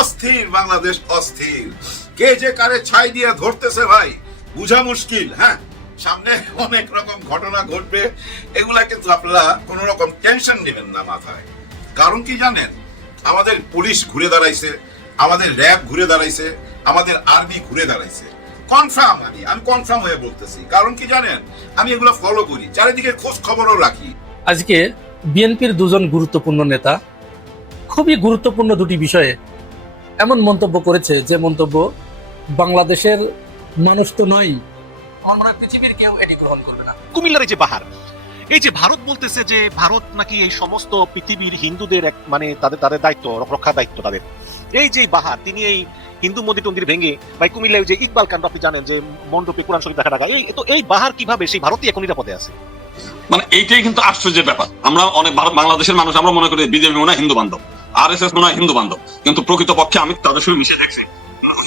অস্থির, বাংলাদেশ অস্থির। কে যে কারে ছাই দিয়ে ধরতেছে ভাই, বুঝা মুশকিল হ্যাঁ? সামনে অনেক রকম ঘটনা ঘটবে, এগুলা কিন্তু আপনারা কোনো রকম টেনশন নেবেন না মাথায়। কারণ কি জানেন? আমাদের পুলিশ ঘুরে দাঁড়াইছে, আমাদের র্যাব ঘুরে দাঁড়াইছে, আমাদের আর্মি ঘুরে দাঁড়াইছে। কনফার্ম, আমি আমি কনফার্ম হয়ে বলতেছি। কারণ কি জানেন? আমি এগুলো ফলো করি, চারিদিকে খোঁজ খবরও রাখি। আজকে বিএনপির দুজন গুরুত্বপূর্ণ নেতা, খুবই গুরুত্বপূর্ণ দুটি বিষয়ে এমন মন্তব্য করেছে যে মন্তব্য বাংলাদেশের মানুষ তো নয় আমার মনে হয় পৃথিবীর কেউ এটি গ্রহণ করবে না। কুমিল্লার এই যে বাহার এই যে ভারত বলতেছে যে ভারত নাকি এই সমস্ত পৃথিবীর হিন্দুদের এক মানে তাদের তাদের দায়িত্ব রক্ষার দায়িত্ব তাদের। এই যে বাহার তিনি এই হিন্দু মন্দির টন্দির ভেঙে বা কুমিল্লায় যে ইকবাল কাণ্ড আপনি জানেন যে মণ্ডপে কোরআন শরীফ দেখা টাকা এই তো এই বাহার কীভাবে সেই ভারতই এখন নিরাপদে আছে? মানে এইটাই কিন্তু আশ্চর্যের ব্যাপার। আমরা অনেক ভারত বাংলাদেশের মানুষ আমরা মনে করি বিজেপি মনে হয় হিন্দু বান্ধব। আর এস এস মনে হয় হিন্দু বান্ধব কিন্তু প্রকৃতপক্ষে আমি তাদের সঙ্গে মিশে দেখছি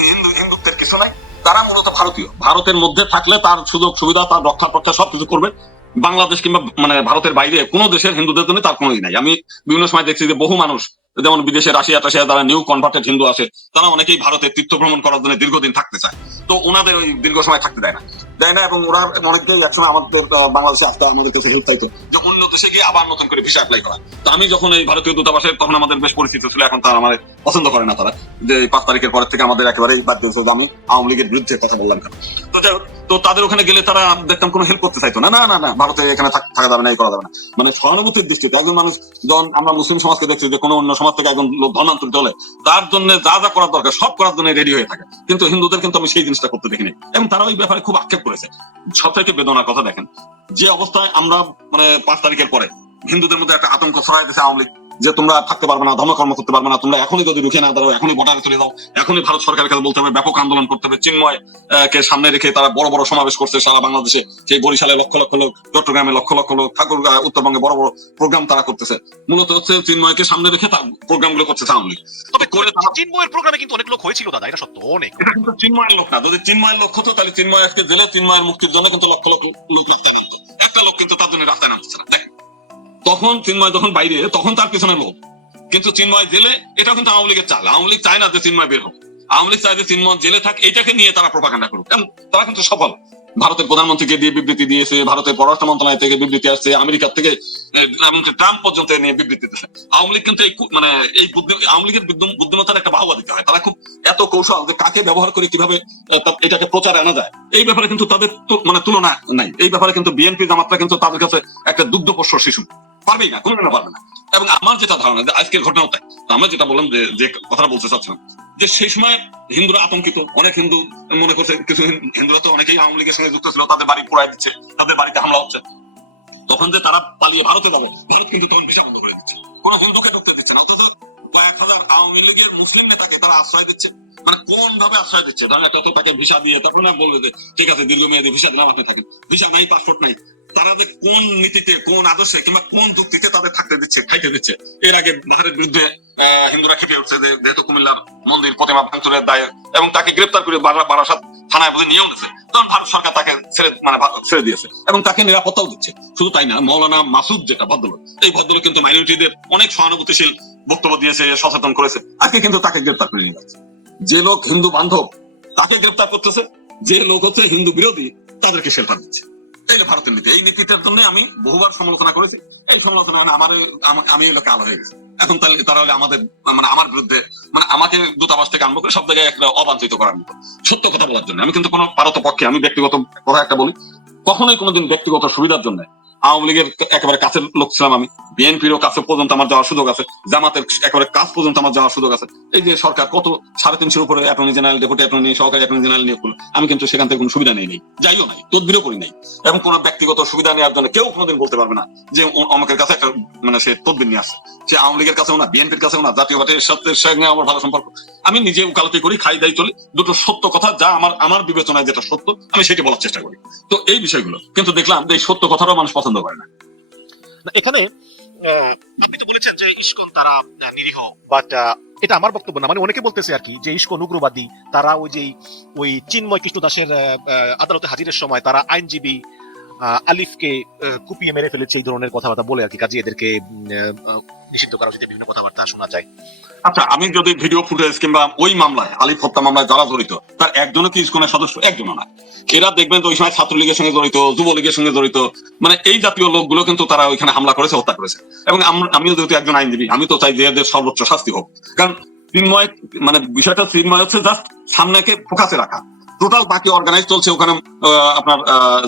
হিন্দু হিন্দুদের কিছু নাই তারা মূলত ভারতীয়। ভারতের মধ্যে থাকলে তার সুযোগ সুবিধা তার রক্ষা রক্ষা সবকিছু করবে। বাংলাদেশ কিংবা মানে ভারতের বাইরে কোনো দেশের হিন্দুদের জন্য তার কোনো নাই। আমি বিভিন্ন সময় দেখছি যে বহু মানুষ যেমন বিদেশে রাশিয়া টাশিয়া তারা নিউ কনভার্টেড হিন্দু আছে, তারা অনেকেই ভারতে তীর্থ ভ্রমণ করার জন্য দীর্ঘদিন থাকতে চায়। তো ওনাদের ওই দীর্ঘ সময় থাকতে দেয় না। দেয় না এবং ওরা অনেকেই একসময় আমাদের বাংলাদেশে আসতে আমাদের কাছে হেল্প চাইতো যে অন্য দেশে গিয়ে আবার নতুন করে ভিসা অ্যাপ্লাই করা। তো আমি যখন এই ভারতীয় দূতাবাসে, তখন আমাদের বেশ পরিচিত ছিল, এখন তারা আমার পছন্দ করে না তারা। যে পাঁচ তারিখের পরের থেকে আমাদের একেবারেই বাদ দিয়েছে আমি আওয়ামী লীগের বিরুদ্ধে কথা বললাম কেন। তো তো তাদের ওখানে গেলে তারা দেখতাম কোনো হেল্প করতে চাইতো না। না না না, ভারতে এখানে থাক- থাকা যাবে না, এই করা যাবে না। মানে সহানুভূতির দৃষ্টিতে একজন মানুষ যখন আমরা মুসলিম সমাজকে দেখছি যে কোনো অন্য সমাজ থেকে একজন ধর্মান্তরিত হলে তার জন্য যা যা করার দরকার, সব করার জন্য রেডি হয়ে থাকে। কিন্তু হিন্দুদের কিন্তু আমি সেই জিনিসটা করতে দেখিনি। এবং তারা ওই ব্যাপারে খুব আক্ষেপ করেছে। সব থেকে বেদনার কথা দেখেন, যে অবস্থায় আমরা মানে পাঁচ তারিখের পরে হিন্দুদের মধ্যে একটা আতঙ্ক ছড়াইতেছে আওয়ামী লীগ। যে তোমরা থাকতে পারবে না ধর্মকর্ম করতে পারবে না তোমরা এখনই যদি রুখে না দাঁড়াও এখনই বর্ডারে চলে যাও এখনই ভারত সরকারের কাছে বলতে হবে ব্যাপক আন্দোলন করতে হবে। চিন্ময় কে সামনে রেখে তারা বড় বড় সমাবেশ করছে সারা বাংলাদেশে। সেই বরিশালে লক্ষ লক্ষ লোক চট্টগ্রামে লক্ষ লক্ষ লোক ঠাকুর উত্তরবঙ্গে বড় বড় প্রোগ্রাম তারা করতেছে। মূলত হচ্ছে চিন্ময়কে সামনে রেখে তার প্রোগ্রামগুলো করছে আওয়ামী লীগ তবে করে তারা চিন্ময়ের প্রোগ্রামে কিন্তু অনেক লোক হয়েছিল দাদা এটা সত্য অনেক। এটা কিন্তু চিন্ময়ের লোক না যদি চিন্ময়ের লোক হতো তাহলে চিন্ময় আজকে জেলে চিন্ময়ের মুক্তির জন্য কিন্তু লক্ষ লক্ষ লোক নামতো। একটা লোক কিন্তু তার জন্য রাস্তায় নামতেছে না। তখন চিন্ময় যখন বাইরে তখন তার পিছনে লোক কিন্তু চিন্ময় জেলে এটা কিন্তু আওয়ামী লীগের চাল। আওয়ামী লীগ চায় না যে চিন্ময় বের হোক। আওয়ামী লীগ চায় যে চিন্ময় জেলে থাক এইটাকে নিয়ে তারা প্রপাগান্ডা করুক। কারণ তারা কিন্তু সফল। ভারতের প্রধানমন্ত্রীকে দিয়ে বিবৃতি দিয়েছে, ভারতের পররাষ্ট্র মন্ত্রণালয় থেকে বিবৃতি আসছে, আমেরিকার থেকে, এমনকি ট্রাম্প পর্যন্ত নিয়ে বিবৃতি দিচ্ছে আওয়ামী লীগ কিন্তু মানে এই বুদ্ধি আওয়ামী লীগের বুদ্ধিমত্তার একটা বাহবা দিতে হয়। তারা খুব এত কৌশল যে কাকে ব্যবহার করে কীভাবে এটাকে প্রচারে আনা যায়। এই ব্যাপারে কিন্তু তাদের মানে তুলনা নাই। এই ব্যাপারে কিন্তু বিএনপি জামাতটা কিন্তু তাদের কাছে একটা দুগ্ধপোষ্য শিশু। পারবেই না, কোনোদিনও পারবে না। এবং আমার যেটা ধারণা, যে আজকের ঘটনাও তাই। আমরা যেটা বললাম যে যে কথাটা বলতে চাচ্ছিলাম, যে সেই সময় হিন্দুরা আতঙ্কিত, অনেক হিন্দু মনে করছে, কিছু হিন্দুরা তো অনেকেই আওয়ামী লীগের সঙ্গে যুক্ত ছিল, তাদের বাড়ি পোড়াই দিচ্ছে, তাদের বাড়িতে হামলা হচ্ছে। তখন যে তারা পালিয়ে ভারতে যাবে, ভারত কিন্তু তখন ভিসা বন্ধ করে দিচ্ছে। কোন হিন্দুকে ঢুকতে দিচ্ছে না, অথচ কয়েক হাজার আওয়ামী লীগের মুসলিম নেতাকে তারা আশ্রয় দিচ্ছে। মানে কোন ভাবে আশ্রয় দিচ্ছে? ধরেন তত তাকে ভিসা দিয়ে, তারপরে না বলবে যে, ঠিক আছে, দীর্ঘমেয়াদী ভিসা দিলাম, আপনি থাকেন। ভিসা নাই, পাসপোর্ট নাই। কোন নীতিতে, কোন আদর্শে কিংবা কোন যুক্তিতে তাদের থাকতে দিচ্ছে, খাইতে দিচ্ছে, এর আগে বিরুদ্ধে হিন্দুরা খেপে উঠছে যে, যেহেতু কুমিল্লার মন্দির প্রতিমা ভাঙচুরের এবং তাকে গ্রেপ্তার করে বারাসাত থানায় বুঝে নিয়েও নিয়েছে তখন ভারত সরকার তাকে ছেড়ে মানে ছেড়ে দিয়েছে এবং তাকে নিরাপত্তাও দিচ্ছে। শুধু তাই না, মৌলানা মাসুদ যেটা ভদ্রলোক, এই ভদ্রলোক কিন্তু মাইনরিটিদের অনেক সহানুভূতিশীল বক্তব্য দিয়েছে, সচেতন করেছে আজকে কিন্তু তাকে গ্রেপ্তার করে নিয়ে যাচ্ছে। যে লোক হিন্দু বান্ধব, তাকে গ্রেপ্তার করতেছে, যে লোক হচ্ছে হিন্দু বিরোধী, তাদেরকে শেল্টার দিচ্ছে। এই ভারতের নীতি। এই নীতিটার জন্য আমি বহুবার সমালোচনা করেছি। এই সমালোচনা মানে আমার আমি এই লোকে আলো হয়ে গেছে। এখন তাহলে তারা হলে আমাদের মানে আমার বিরুদ্ধে মানে আমাকে দূতাবাস থেকে আরম্ভ করে সব জায়গায় একটা অবাঞ্ছিত করার মতো। সত্য কথা বলার জন্য। আমি কিন্তু কোনো পারত পক্ষে আমি ব্যক্তিগত কথা একটা বলি। কখনোই কোনোদিন ব্যক্তিগত সুবিধার জন্য আওয়ামী লীগের একেবারে কাছের লোক ছিলাম আমি। বিএনপিরও কাছে পর্যন্ত আমার যাওয়ার সুযোগ আছে, জামাতের একেবারে কাছ পর্যন্ত আমার যাওয়ার সুযোগ আছে। এই যে সরকার কত সাড়ে তিনশোর উপরে অ্যাটর্নি জেনারেল, ডেপুটি অ্যাটর্নি, সহকারী অ্যাটর্নি জেনারেল নিয়োগ করল, আমি কিন্তু সেখান থেকে কোনো সুবিধা নেই নেই, যাইও নাই, তদবিরও করি নাই। এবং কোনো ব্যক্তিগত সুবিধা নেওয়ার জন্য কেউ কোনোদিন বলতে পারবে না যে আমাকে কাছে একটা মানে সে তদবির নিয়ে আসছে। সে আওয়ামী লীগের কাছেও না, বিএনপির কাছেও না, জাতীয় পার্টির সাথে সঙ্গে আমার ভালো সম্পর্ক। আমি নিজে উকালতি করি, খাই দাই চলি, দুটো সত্য কথা যা আমার আমার বিবেচনায় যেটা সত্য, আমি সেটি বলার চেষ্টা করি। তো এই বিষয়গুলো, কিন্তু দেখলাম যে এই সত্য কথাটাও মানুষ পছন্দ করে না, এখানে আপনি তো বলেছেন যে ইস্কন তারা নিরীহ বাট এটা আমার বক্তব্য না মানে অনেকে বলতেছে আর কি যে ইস্কন উগ্রবাদী, তারা ওই যে ওই চিন্ময় কৃষ্ণ দাসের আদালতে হাজিরের সময় তারা আইনজীবী আলিফকে কুপিয়ে মেরে ফেলেছে এই ধরনের কথাবার্তা বলে আর কি। কাজে এদেরকে নিষিদ্ধ করা উচিত বিভিন্ন কথাবার্তা শোনা যায়। আচ্ছা আমি যদি ভিডিও ফুটেজ কিংবা ওই মামলায়, আলিফ হত্যা মামলায় যারা জড়িত, তার একজনও কি ইসকনের সদস্য? একজনও না। এরা দেখবেন তো ওই সময় ছাত্রলীগের সঙ্গে জড়িত, যুবলীগের সঙ্গে জড়িত মানে এই জাতীয় লোকগুলো কিন্তু তারা ওইখানে হামলা করেছে, হত্যা করেছে। এবং আমিও যেহেতু একজন আইনজীবী, আমি তো চাই যে এদের সর্বোচ্চ শাস্তি হোক। কারণ চিন্ময় মানে বিষয়টা চিন্ময় হচ্ছে জাস্ট সামনেকে ফোকাসে রাখা। টোটাল বাকি অর্গানাইজ চলছে ওখানে আপনার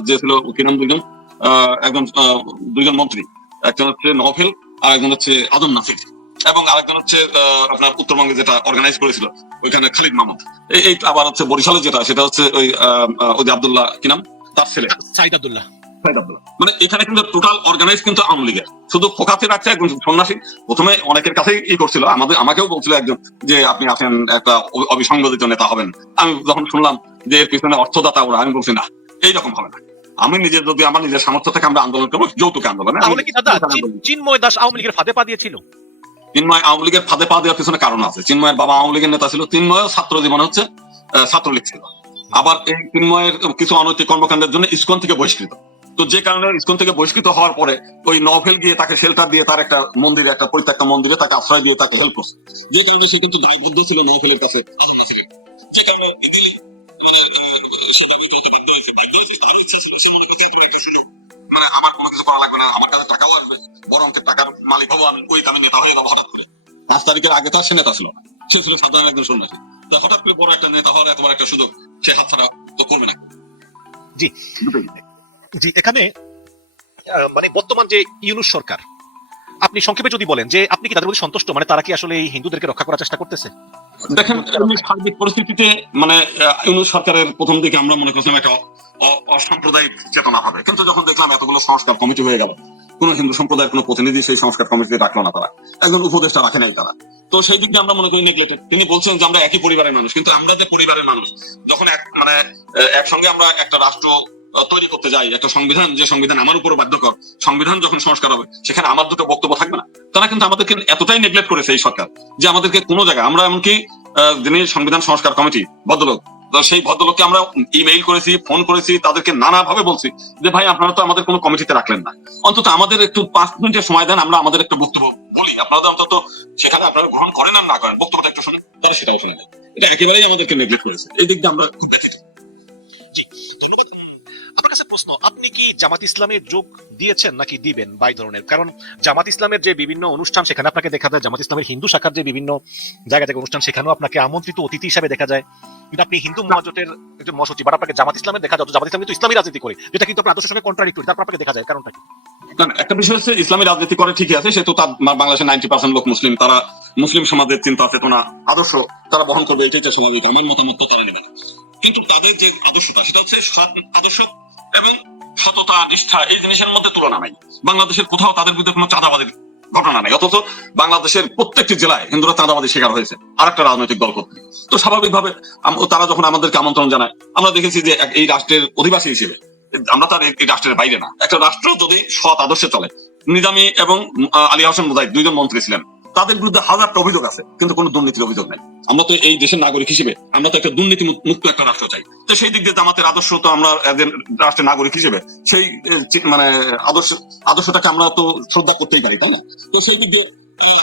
যে ছিল, কি নাম দুইজন? একজন দুইজন মন্ত্রী। একজন হচ্ছে নভেল আর একজন হচ্ছে আদম নাফিক এবং আরেকজন হচ্ছে আপনার উত্তরবঙ্গে যেটা অর্গানাইজ করেছিল, ওইখানে খালিদ মাহমুদ এই- আবার হচ্ছে বরিশালে যেটা, সেটা হচ্ছে ওই ওই আব্দুল্লাহ, কি নাম? তার ছেলে। সাইদ আব্দুল্লাহ। মানে এখানে কিন্তু টোটাল অর্গানাইজ কিন্তু আওয়ামী লীগের। শুধু ফোকাসে রাখছে একজন সন্ন্যাসী। প্রথমে অনেকের কাছেই ই করছিল। আমাদের আমাকেও বলছিল একজন যে আপনি আছেন একটা অ- অবিসংবাদিত নেতা হবেন। আমি যখন শুনলাম যে এর পিছনে অর্থদাতা ওরা আমি বলছি না এইরকম হবে না। আমি নিজে যদি আমার নিজের সামর্থ্য থেকে আমরা আন্দোলন করব যৌতুক আন্দোলন চিন্ময় দাস আওয়ামী লীগের ফাঁদে পা দিয়েছিল? চিন্ময় আওয়ামী লীগের ফাঁদে পা দেওয়ার পিছনে কারণ আছে। চিন্ময়ের বাবা আওয়ামী লীগের নেতা ছিল। চিন্ময় ছাত্র জীবন হচ্ছে আহ, ছাত্রলীগ ছিল। আবার এই চিন্ময়ের কিছু অনৈতিক কর্মকাণ্ডের জন্য ইসকন থেকে বহিষ্কৃত। তো যে কারণে ইসকন থেকে বহিষ্কৃত হওয়ার পরে ওই নভেল গিয়ে তাকে শেল্টার দিয়ে তার একটা মন্দিরে একটা পরিত্যক্ত মন্দিরে তাকে আশ্রয় দিয়ে তাকে হেল্প করছে। যে কারণে সে কিন্তু দায়বদ্ধ ছিল নভেলের কাছে যে কারণে মানে আহ, সে দাবি করতে বাধ্য হয়েছে বাধ্য হয়েছে তারও ইচ্ছা ছিল সে মনে করছে একটা সুযোগ মানে আমার কোনো কিছু করা লাগবে না আমার কাছে টাকাও আসবে বরং টাকার মালিক হব আমি ওই দামে নেতা হয়ে যাব হঠাৎ করে। পাঁচ তারিখের আগে তার সে নেতা ছিল সে ছিল সাধারণ একজন সন্ন্যাসী। তো হঠাৎ করে বড় একটা নেতা হওয়ার এত একটা সুযোগ সে হাতছাড়া তো করবে না। জি। জি, এখানে মানে বর্তমান যে ইউনুস সরকার, আপনি সংক্ষেপে যদি বলেন যে আপনি কি তাদের প্রতি সন্তুষ্ট? মানে তারা কি আসলে এই হিন্দুদেরকে রক্ষা করার চেষ্টা করতেছে? দেখেন সার্বিক পরিস্থিতিতে মানে ইউনূস সরকারের প্রথম দিকে আমরা মনে করছিলাম একটা অসাম্প্রদায়িক চেতনা হবে। কিন্তু যখন দেখলাম এতগুলো সংস্কার কমিটি হয়ে গেল, কোন হিন্দু সম্প্রদায়ের কোনো প্রতিনিধি সেই সংস্কার কমিটিতে রাখল না তারা। একজন উপদেষ্টা রাখে নাই তারা। তো সেই দিক দিয়ে আমরা মনে করি নেগলেক্টেড তিনি বলছেন যে আমরা একই পরিবারের মানুষ, কিন্তু আমরা যে পরিবারের মানুষ, যখন এক মানে একসঙ্গে আমরা একটা রাষ্ট্র তৈরি করতে যাই। একটা সংবিধান, যে সংবিধান আমার উপর বাধ্যকর, সংবিধান যখন সংস্কার হবে, সেখানে আমার দুটো বক্তব্য থাকবে না। তারা কিন্তু আমাদেরকে এতটাই নেগলেক্ট করেছে এই সরকার, যে আমাদেরকে কোনো জায়গায়, আমরা এমনকি যিনি সংবিধান সংস্কার কমিটি ভদ্রলোক সেই ভদ্রলোককে আমরা ইমেইল করেছি ফোন করেছি, তাদেরকে নানা ভাবে বলছি যে, ভাই, আপনারা তো আমাদের কোনো কমিটিতে রাখলেন না। অন্তত আমাদের একটু পাঁচ মিনিটের সময় দেন, আমরা আমাদের একটা বক্তব্য বলি। আপনারা অন্তত সেখানে আপনারা গ্রহণ করেন আর না করেন, বক্তব্যটা একটু শুনেন সেটাও শুনে। এটা একেবারেই আমাদেরকে নেগলেক্ট করেছে। এই দিক দিয়ে আমরা খুব কাছে প্রশ্ন, আপনি কি জামাত ইসলামের যোগ দিয়েছেন নাকি দিবেন বা এই ধরনের? কারণ জামাত ইসলামের যে বিভিন্ন অনুষ্ঠান সেখানে আপনাকে দেখা যায়, জামাত ইসলামের হিন্দু শাখার যে বিভিন্ন জায়গা থেকে অনুষ্ঠান, সেখানেও আপনাকে আমন্ত্রিত অতিথি হিসাবে দেখা যায়। কিন্তু আপনি হিন্দু মহাজোটের একজন মহাসচিব আর আপনাকে জামাত ইসলামের দেখা যায় জামাত ইসলাম কিন্তু ইসলামী রাজনীতি করে। যেটা কিন্তু আপনার আদর্শের সঙ্গে কন্ট্রাডিক্টরি তারপর আপনাকে দেখা যায়, কারণটা কি? একটা বিষয় হচ্ছে ইসলামী রাজনীতি করে ঠিকই আছে সে তো তার বাংলাদেশের নাইনটি পার্সেন্ট লোক মুসলিম, তারা মুসলিম সমাজের চিন্তা, চেতনা, আদর্শ তারা বহন করবে, এটাই তো স্বাভাবিক আমার মতামত তো তারা নেবে কিন্তু তাদের যে আদর্শটা, সেটা হচ্ছে সৎ আদর্শ এবং সততা, নিষ্ঠা এই জিনিসের মধ্যে তুলনা নাই। বাংলাদেশের কোথাও তাদের বিরুদ্ধে কোনো চাঁদাবাদের ঘটনা নাই। অথচ বাংলাদেশের প্রত্যেকটি জেলায় হিন্দুরা চাঁদাবাদের শিকার হয়েছে আর একটা রাজনৈতিক দল করতে তো স্বাভাবিকভাবে তারা যখন আমাদেরকে আমন্ত্রণ জানায়, আমরা দেখেছি যে এই রাষ্ট্রের অধিবাসী হিসেবে, আমরা তার এই রাষ্ট্রের বাইরে না। একটা রাষ্ট্র যদি সৎ আদর্শে চলে, নিজামী এবং আলী হোসেন মুজাহিদ দুইজন মন্ত্রী ছিলেন তাদের বিরুদ্ধে হাজারটা অভিযোগ আছে, কিন্তু কোনো দুর্নীতির অভিযোগ নাই। আমরা তো এই দেশের নাগরিক হিসেবে, আমরা তো একটা দুর্নীতি মুক্ত একটা রাষ্ট্র চাই। তো সেই দিক দিয়ে জামাতের আদর্শ তো আমরা এদের রাষ্ট্রের নাগরিক হিসেবে, সেই মানে আদর্শ, আদর্শটাকে আমরা তো শ্রদ্ধা করতেই পারি, তাই না? তো সেই দিক দিয়ে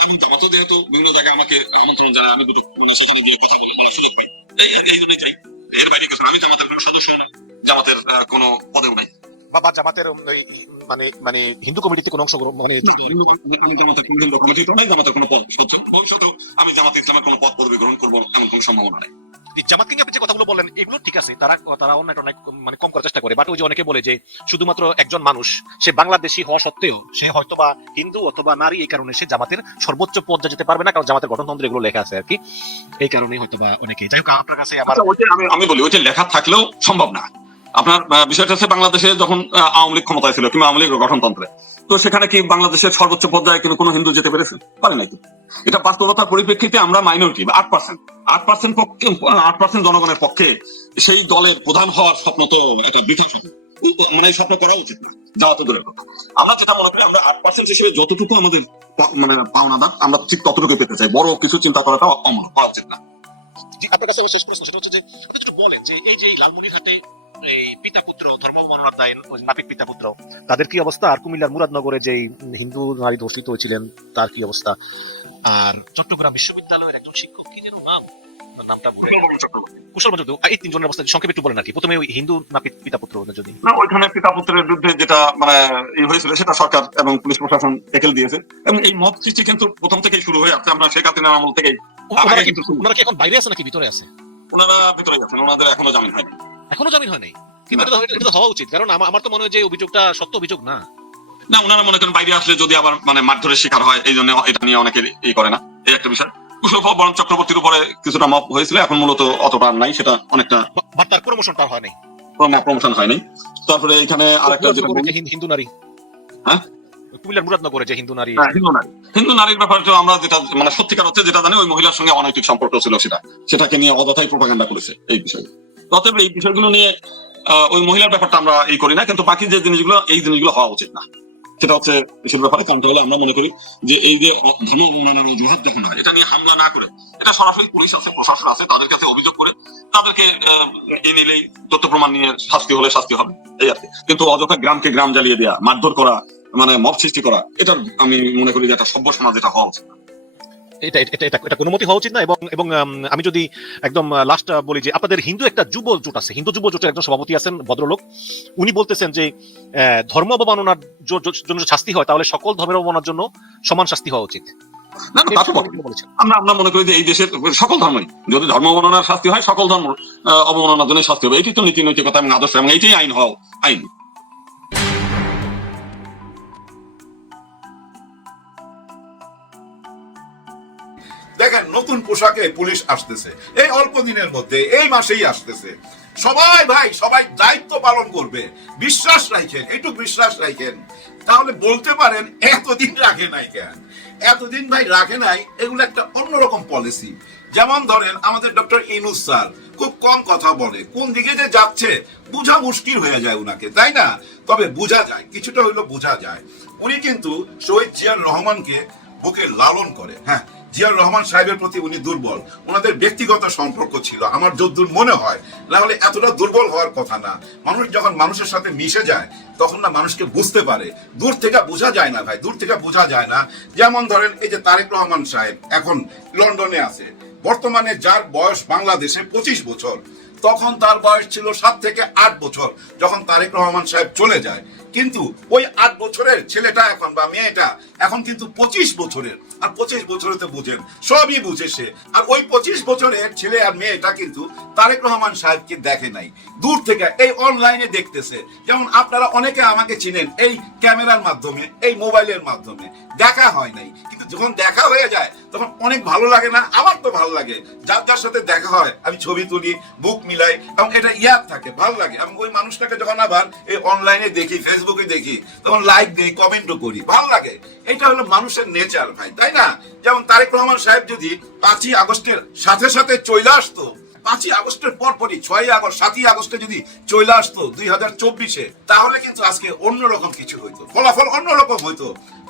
আমি জামাতও যেহেতু বিভিন্ন জায়গায় আমাকে আমন্ত্রণ জানায়, আমি দুটো মানে সেখানে গিয়ে কথা বলে বলার সুযোগ পাই। এই জন্যই চাই। এর বাইরে কিছু আমি জামাতের কোনো পদেও নাই। বা বা জামাতের মানে মানে হিন্দু কমিটিতে কোনো অংশ মানে আমি জামাতের কোনো পদ জামাত ইসলামের কোনো পদ পদবি গ্রহণ করব এমন কোনো সম্ভাবনা নাই। আপনি যে কথাগুলো বললেন এগুলো ঠিক আছে তারা তারা অনেক মানে কম করার চেষ্টা করে। বাট ওই যে অনেকে বলে যে শুধুমাত্র একজন মানুষ সে বাংলাদেশি হওয়া সত্ত্বেও সে হয়তো বা হিন্দু অথবা নারী এই কারণে সে জামাতের সর্বোচ্চ পর্যায়ে যেতে পারবে না কারণ জামাতের গঠনতন্ত্রে এগুলো লেখা আছে আর কি। এই কারণে হয়তো বা অনেকে যাই হোক আপনার কাছে আমার আচ্ছা, আমি বলি ওই যে লেখা থাকলেও সম্ভব না। আপনার বিষয়টা হচ্ছে বাংলাদেশে যখন আওয়ামী লীগ ক্ষমতায় ছিল কিংবা আওয়ামী লীগ গঠনতন্ত্রে, তো সেখানে কি বাংলাদেশের সর্বোচ্চ পর্যায়ে কিন্তু কোনো হিন্দু যেতে পেরেছে? পারে নাই এটা বাস্তবতার পরিপ্রেক্ষিতে আমরা মাইনরিটি আট পার্সেন্ট আট পার্সেন্ট পক্ষে আট পার্সেন্ট জনগণের পক্ষে সেই দলের প্রধান হওয়ার স্বপ্ন তো একটা বিশেষ মানে স্বপ্ন করা উচিত। আমরা যেটা মনে করি, আমরা আট পার্সেন্ট হিসেবে যতটুকু আমাদের মানে পাওনা দাম আমরা ঠিক ততটুকু পেতে চাই। বড় কিছু চিন্তা করাটা অমন করা উচিত না। আপনার কাছে শেষ প্রশ্ন, সেটা হচ্ছে যে, আপনি বলেন যে এই যে এই পিতা পুত্র ধর্ম মনোনার দায় ওই নাপিত পিতা পুত্র তাদের কি অবস্থা? আর কুমিল্লার মুরাদনগরে যে হিন্দু নারী ধর্ষিত হয়েছিলেন তার কি অবস্থা? আর চট্টগ্রাম বিশ্ববিদ্যালয়ের একজন শিক্ষক কি যেন নাম? নামটা ভুলে কুশল মঞ্জুর এই তিনজনের অবস্থা সংক্ষেপে একটু বলেন আর প্রথমে ওই হিন্দু নাপিত পিতা পুত্র যদি না ওইখানে পিতা পুত্রের বিরুদ্ধে যেটা মানে ই হয়েছিল সেটা সরকার এবং পুলিশ প্রশাসন টেকেল দিয়েছে। এবং এই মত সৃষ্টি কিন্তু প্রথম থেকেই শুরু হয়ে আসছে আমরা শেখ হাসিনার আমল থেকেই। ওনারা কি কিন্তু ওনারা কি এখন বাইরে আছে নাকি ভিতরে আছে? ওনারা ভিতরে যাচ্ছেন ওনাদের এখনও জামিন হয়নি। এখনও জামিন হয় নাই কিন্তু এটা তো- হওয়া উচিত। কারণ আমার তো মনে হয় যে অভিযোগটা সত্য অভিযোগ না। না ওনারা মনে করেন বাইরে আসলে যদি আবার মানে মারধরের শিকার হয় এই জন্য এটা নিয়ে অনেকে ই করে না। এই একটা বিষয়। কুশল চক্রবর্তীর উপরে কিছুটা মপ হয়েছিল এখন মূলত অতটা নাই সেটা অনেকটা তার হয় নাই প্রমোশন হয়নি। তারপরে এখানে আরেকটা যেটা হিন্দু নারী। হ্যাঁ? কুমিল্লার মুরাদনগরে যে হিন্দু নারী। হ্যাঁ, হিন্দু নারী। হিন্দু নারীর ব্যাপারে তো আমরা যেটা মানে সত্যিকার হচ্ছে যেটা জানি ওই মহিলার সঙ্গে অনৈতিক সম্পর্ক ছিল সেটা। সেটাকে নিয়ে অযথাই প্রোপাগান্ডা করেছে এই বিষয়ে। অতএব এই বিষয়গুলো নিয়ে ওই মহিলার ব্যাপারটা আমরা এই করি না, কিন্তু বাকি যে জিনিসগুলো, এই জিনিসগুলো হওয়া উচিত না সেটা হচ্ছে এসব ব্যাপারে কারণটা হলো আমরা মনে করি যে এই যে ধর্ম অবমাননার অজুহাত যখন হয় এটা নিয়ে হামলা না করে, এটা সরাসরি পুলিশ আছে, প্রশাসন আছে, তাদের কাছে অভিযোগ করে তাদেরকে এ নিলেই তথ্য প্রমাণ নিয়ে শাস্তি হলে শাস্তি হবে, এই আর কিন্তু অযথা গ্রামকে গ্রাম জ্বালিয়ে দেওয়া মারধর করা মানে মব সৃষ্টি করা এটা আমি মনে করি যে একটা সভ্য সমাজ যেটা হওয়া উচিত না। এটা এটা এটা এটা কোনো মতে হওয়া উচিত না এবং এবং আমি যদি একদম লাস্ট বলি যে আপনাদের হিন্দু একটা যুব জোট আছে। হিন্দু যুব জোটের একজন সভাপতি আছেন ভদ্রলোক। উনি বলতেছেন যে ধর্ম অবমাননার জন্য শাস্তি হয় তাহলে সকল ধর্মের অবমাননার জন্য সমান শাস্তি হওয়া উচিত। না আমরা আমরা মনে করি যে এই দেশের সকল ধর্মই যদি ধর্ম অবমাননার শাস্তি হয় সকল ধর্ম অবমাননার জন্য শাস্তি হবে। এটি তো নীতি নৈতিকতা এবং আদর্শ এবং এইটাই আইন হওয়া আইন। দেখেন, নতুন পোশাকে পুলিশ আসতেছে। এই অল্প দিনের মধ্যে, এই মাসেই আসতেছে। সবাই ভাই, সবাই দায়িত্ব পালন করবে। বিশ্বাস রাখেন একটু বিশ্বাস রাখেন। তাহলে বলতে পারেন, এতদিন রাখে নাই কেন? এতদিন ভাই রাখে নাই, এগুলো একটা অন্যরকম পলিসি যেমন ধরেন, আমাদের ডক্টর ইনুস স্যার খুব কম কথা বলে। কোন দিকে যে যাচ্ছে, বোঝা মুশকিল হয়ে যায় উনাকে, তাই না? তবে বোঝা যায়, কিছুটা হইল বোঝা যায়। উনি কিন্তু শহীদ জিয়ার রহমানকে বুকে লালন করে হ্যাঁ। জিয়াউর রহমান সাহেবের প্রতি উনি দুর্বল। ওনাদের ব্যক্তিগত সম্পর্ক ছিল। আমার যদ্দূর মনে হয়, না হলে এতটা দুর্বল হওয়ার কথা না। মানুষ যখন মানুষের সাথে মিশে যায়, তখন না মানুষকে বুঝতে পারে। দূর থেকে বোঝা যায় না ভাই, দূর থেকে বোঝা যায় না। যেমন ধরেন, এই যে তারেক রহমান সাহেব এখন লন্ডনে আছে। বর্তমানে যার বয়স বাংলাদেশে পঁচিশ বছর। তখন তার বয়স ছিল সাত থেকে আট বছর, যখন তারেক রহমান সাহেব চলে যায়। কিন্তু ওই আট বছরের ছেলেটা এখন বা মেয়েটা এখন কিন্তু পঁচিশ বছরের। আর পঁচিশ বছরে তো বুঝেন, সবই বুঝে সে। আর ওই পঁচিশ বছরের ছেলে আর মেয়েটা কিন্তু তারেক রহমান সাহেবকে দেখে নাই। দূর থেকে এই অনলাইনে দেখতেছে। যেমন আপনারা অনেকে আমাকে চিনেন, এই ক্যামেরার মাধ্যমে, এই মোবাইলের মাধ্যমে। দেখা হয় নাই। কিন্তু যখন দেখা হয়ে যায়, তখন অনেক ভালো লাগে না, আমার তো ভালো লাগে। যার যার সাথে দেখা হয়, আমি ছবি তুলি, বুক মিলাই, এবং এটা ইয়াদ থাকে, ভালো লাগে। এবং ওই মানুষটাকে যখন আবার এই অনলাইনে দেখি ফেসবুকে দেখি, তখন লাইক দিই কমেন্টও করি, ভালো লাগে। এটা হলো মানুষের নেচার ভাই, তাই না? যেমন তারেক রহমান সাহেব যদি পাঁচই আগস্টের সাথে সাথে চলে আসতো, পাঁচই আগস্টের পর পরই ছয় আগস্ট, সাতই আগস্টে যদি চলে আসতো দুই হাজার চব্বিশে, তাহলে কিন্তু আজকে অন্যরকম কিছু হইতো, ফলাফল অন্যরকম হইতো।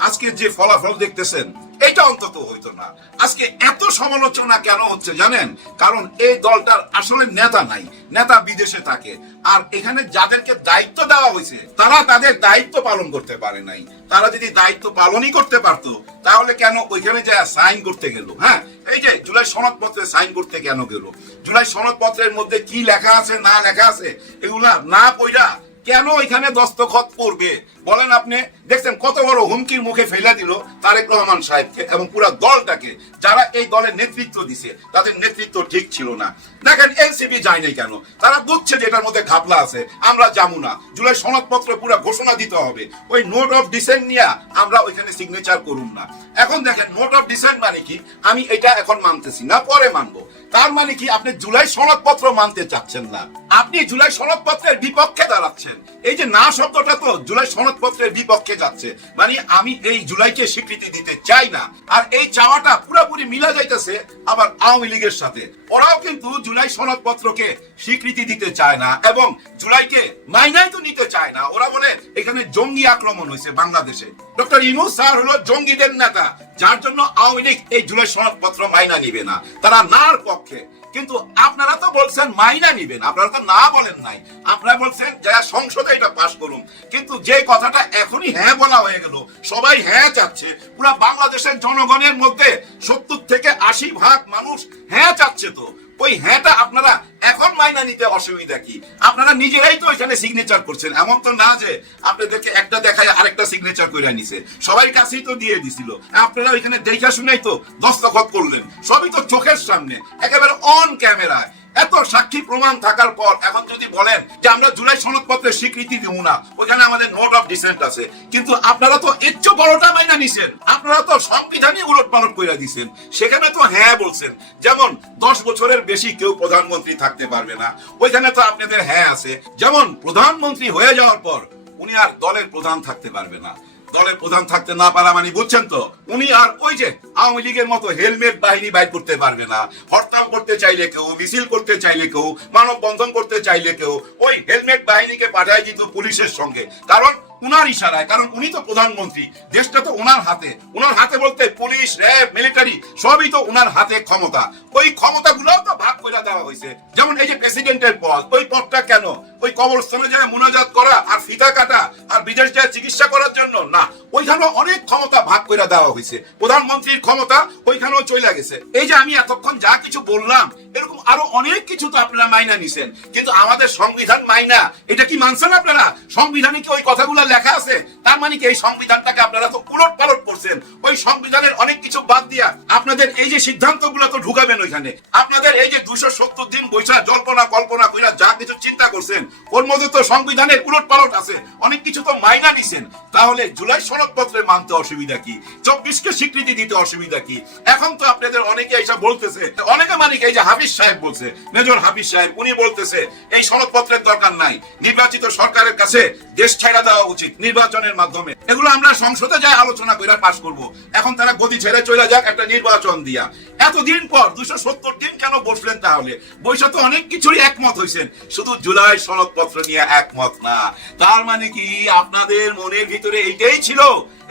আজকে যে ফলাফল দেখতেছেন, এটা অন্তত হইতো না। আজকে এত সমালোচনা কেন হচ্ছে জানেন? কারণ এই দলটার আসলে নেতা নাই, নেতা বিদেশে থাকে। আর এখানে যাদেরকে দায়িত্ব দেওয়া হয়েছে, তারা তাদের দায়িত্ব পালন করতে পারে নাই। তারা যদি দায়িত্ব পালনই করতে পারতো, তাহলে কেন ওইখানে যা সাইন করতে গেল? হ্যাঁ এই যে জুলাই সনদপত্রে সাইন করতে কেন গেল? জুলাই সনদপত্রের মধ্যে কি লেখা আছে, না লেখা আছে, এগুলা না পইরা কেন এখানে দস্তখত করবে? বলেন আপনি, দেখছেন কত বড় হুমকির মুখে ফেলে দিল তারেক রহমান সাহেবকে এবং পুরো দলটাকে, যারা এই দলের নেতৃত্ব দিছে, তাদের নেতৃত্ব ঠিক ছিল না। দেখেন, এনসিপি যায় নাই কেন? তারা বুঝছে যে এটার মধ্যে ঘাপলা আছে, আমরা যাব না। জুলাই সনদপত্র পুরো ঘোষণা দিতে হবে। ওই নোট অফ ডিসেন্ট নিয়ে আমরা ওইখানে সিগনেচার করুন না। এখন দেখেন নোট অফ ডিসেন্ট মানে কি? আমি এটা এখন মানতেছি না, পরে মানবো। তার মানে কি, আপনি জুলাই সনদপত্র মানতে চাচ্ছেন না। আপনি জুলাই সনদপত্রের বিপক্ষে দাঁড়াচ্ছেন। এই যে না শব্দটা তো জুলাই সনদপত্রের বিপক্ষে যাচ্ছে। মানে আমি এই জুলাইকে স্বীকৃতি দিতে চাই না। আর এই চাওয়াটা পুরোপুরি মিলা যাইতেছে আবার আওয়ামী লীগের সাথে। ওরাও কিন্তু জুলাই সনদপত্রকে স্বীকৃতি দিতে চায় না এবং জুলাইকে মাইনাই তো নিতে চায় না। ওরা বলে এখানে জঙ্গি আক্রমণ হয়েছে বাংলাদেশে। ডক্টর ইনুস স্যার হলো জঙ্গিদের নেতা। যার জন্য আওয়ামী লীগ এই জুলাই সনদপত্র মাইনা নিবে না। তারা নার পক্ষে কিন্তু আপনারা তো বলছেন মাইনা নিবেন, আপনারা তো না বলেন নাই। আপনারা বলছেন যারা সংসদে এটা পাশ করুন। কিন্তু যে কথাটা এখনই হ্যাঁ বলা হয়ে গেল, সবাই হ্যাঁ চাচ্ছে। পুরা বাংলাদেশের জনগণের মধ্যে সত্তর থেকে আশি ভাগ মানুষ হ্যাঁ চাচ্ছে তো। ওই হ্যাঁটা আপনারা এখন মাইনা নিতে অসুবিধা কি? আপনারা নিজেরাই তো এখানে সিগনেচার করছেন। এমন তো না যে আপনাদেরকে একটা দেখায় আরেকটা সিগনেচার করে নিছে। সবাই কাছেই তো দিয়ে দিছিল। আপনারা ওইখানে দেখা শুনেই তো দস্তখত করলেন। সবই তো চোখের সামনে। একেবারে অন ক্যামেরায় এত সাক্ষী প্রমাণ থাকার পর এখন যদি বলেন যে আমরা জুলাই সনদপত্রের স্বীকৃতি দিব না ওখানে আমাদের নোট অফ ডিসেন্ট আছে। কিন্তু আপনারা তো ইচ্ছু বড়টা মাইনা নিছেন, আপনারা তো সংবিধানই উলট পালট করে দিছেন। সেখানে তো হ্যাঁ বলছেন, যেমন দশ বছরের বেশি কেউ প্রধানমন্ত্রী থাকতে পারবে না, ওইখানে তো আপনাদের হ্যাঁ আছে। যেমন প্রধানমন্ত্রী হয়ে যাওয়ার পর উনি আর দলের প্রধান থাকতে পারবে না। দলের প্রধান থাকতে না পারা মানে বুঝছেন তো? উনি আর ওই যে আওয়ামী লীগের মতো হেলমেট বাহিনী বাইর করতে পারবে না। হরতাল করতে চাইলে কেউ, মিছিল করতে চাইলে কেউ মানব বন্ধন করতে চাইলে কেউ, ওই হেলমেট বাহিনীকে পাঠায় কিন্তু পুলিশের সঙ্গে। কারণ উনার ইশারায়, কারণ উনি তো প্রধানমন্ত্রী, দেশটা তো ওনার হাতে। ওনার হাতে বলতে পুলিশ, র্যাব, মিলিটারি, সবই তো ওনার হাতে ক্ষমতা। ওই ক্ষমতাগুলোও তো ভাগ করে দেওয়া হয়েছে। যেমন এই যে প্রেসিডেন্টের পদ, ওই পদটা কেন? ওই কবরস্থানে যায় মোনাজাত করা আর ফিতা কাটা আর বিদেশ যায় চিকিৎসা করার জন্য? না। ওইখানে অনেক ক্ষমতা ভাগ করে দেওয়া হয়েছে। প্রধানমন্ত্রীর ক্ষমতা ওইখানেও চলে গেছে। এই যে আমি এতক্ষণ যা কিছু বললাম, এরকম আরও অনেক কিছু তো আপনারা মাইনা নিছেন। কিন্তু আমাদের সংবিধান মাইনা, এটা কি মানছেন আপনারা? সংবিধানে কি ওই কথাগুলো লেখা আছে? তার মানে কি এই সংবিধানটাকে আপনারা তো উলট পালট করছেন? ওই সংবিধানের অনেক কিছু বাদ দিয়া আপনাদের এই যে সিদ্ধান্তগুলো তো ঢুকাবেন ওইখানে। আপনাদের এই যে দুশো সত্তর দিন বৈশা জল্পনা কল্পনা কইরা যা কিছু চিন্তা করছেন ওর মধ্যে তো সংবিধানের উলট পালট আছে। অনেক কিছু তো মাইনা নিছেন। তাহলে জুলাই সনদপত্রে মানতে অসুবিধা কি? চব্বিশকে স্বীকৃতি দিতে অসুবিধা কি? এখন তো আপনাদের অনেকে এসব বলতেছে। অনেকে মানে এই যে হাফিজ সাহেব বলছে, মেজর হাফিজ সাহেব, উনি বলতেছে, এই সনদপত্রের দরকার নাই। নির্বাচিত সরকারের কাছে দেশ ছাড়া দেওয়া উচিত নির্বাচনের মাধ্যমে। এগুলো আমরা সংসদে যাই আলোচনা করে পাশ করব। এখন তারা গদি ছেড়ে চলে যাক একটা নির্বাচন দিয়া। এতদিন পর, দুশো সত্তর দিন কেন বসলেন তাহলে? বৈশা তো অনেক কিছুই একমত হয়েছেন শুধু জুলাই সনদপত্র নিয়ে একমত না। তার মানে কি আপনাদের মনের ভিতরে এইটাই ছিল?